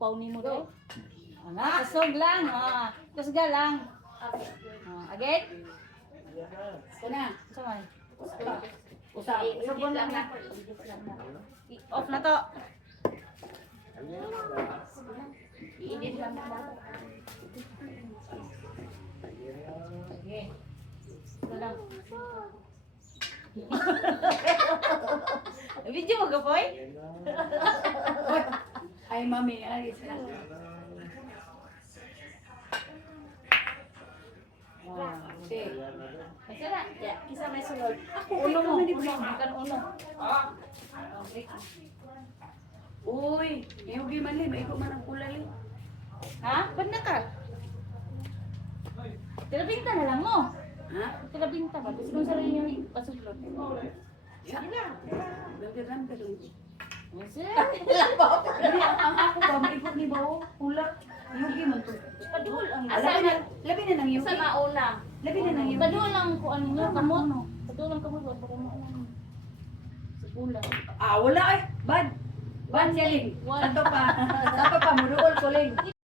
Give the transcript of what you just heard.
upaw ni mo daw. Ana, kasog lang. Kusga lang. Again? Sana. Samay. Usap. Sabon lang na. Off na to. Iinit lang na bata. Okay. Ito lang. Video mo ka, Poy? Ay, mami, ay, isa. Okay. Masara. Yeah, kisa may sunod. Uno mo. Bukan uno. Okay. Uy, yung gimali, may ko man ang kulali. Ha? Ba't na ka? Tilabinta na lang mo. Ha? Tilabinta ba? Gusto mo sa rin yung pasuglot. Sige na. Gagawin ka doon. Masara. Hindi, ang ako ba, maikot ni Bao, kulak. Yung giman to. Padul ang Labi na nang yung. sa mauna. Labi na nang yung. Padul lang ko ano nyo, kamot. Padul lang kamot. Para mo ano. Sa bulan. Ah, wala ay. Bad. Bad selling. One. Ato pa. Ato pa, muruol ko lang.